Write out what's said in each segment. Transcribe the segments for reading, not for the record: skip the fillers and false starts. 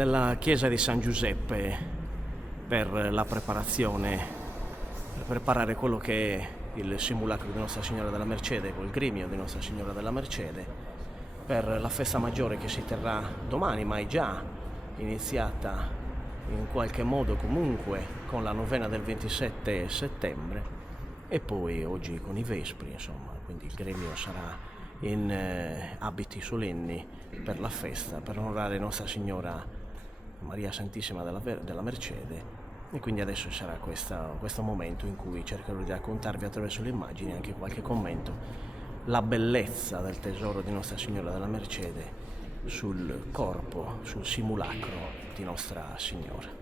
nella chiesa di San Giuseppe per la preparazione, per preparare quello che è il simulacro di Nostra Signora della Mercede, col gremio di Nostra Signora della Mercede, per la festa maggiore che si terrà domani, ma è già iniziata in qualche modo comunque con la novena del 27 settembre e poi oggi con i Vespri, insomma, quindi il gremio sarà in abiti solenni per la festa, per onorare Nostra Signora Maria Santissima della Mercede. E quindi adesso sarà questo momento in cui cercherò di raccontarvi attraverso le immagini, anche qualche commento, la bellezza del tesoro di Nostra Signora della Mercede sul corpo, sul simulacro di Nostra Signora.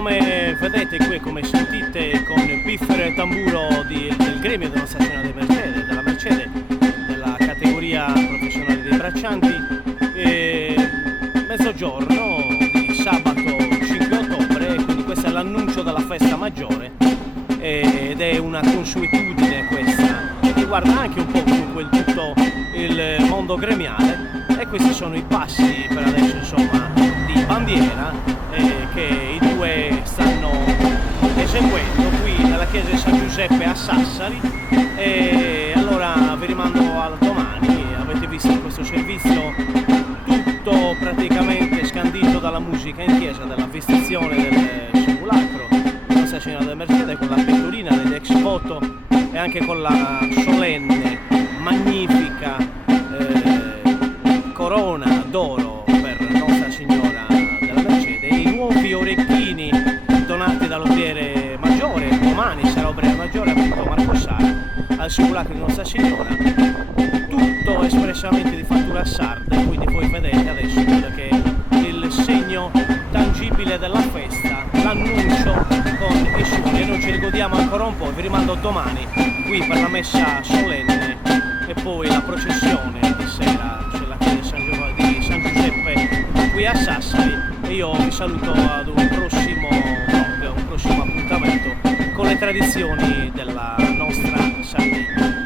come vedete qui, come sentite, con piffero e tamburo del gremio della Nostra Signora della Mercede, della categoria professionale dei braccianti, mezzogiorno di sabato 5 ottobre, quindi questo è l'annuncio della festa maggiore, ed è una consuetudine questa, che riguarda anche un po' tutto il mondo gremiale, e questi sono i passi per adesso, insomma, di bandiera che i due stanno eseguendo qui nella chiesa di San Giuseppe a Sassari. E allora vi rimando a domani. Avete visto questo servizio tutto praticamente scandito dalla musica in chiesa, dalla vestizione del simulacro di Nostra Signora della Mercede, con la pettorina degli ex voto e anche con la solenne, magnifica corona d'oro per Nostra Signora della Mercede, e i nuovi orecchini donati dall'obriere maggiore. Domani sarà obriere maggiore appunto Marco Sara al simulacro di Nostra Signora, tutto espressamente di fattura sarda, quindi voi vedete adesso quello che è il segno tangibile della festa, l'annuncio con i suoni, e noi ce li godiamo ancora un po'. Vi rimando domani qui per la messa solenne e poi la processione di sera, c'è la chiesa di San Giuseppe qui a Sassari, e io vi saluto ad un prossimo appuntamento con le tradizioni della nostra Sardegna.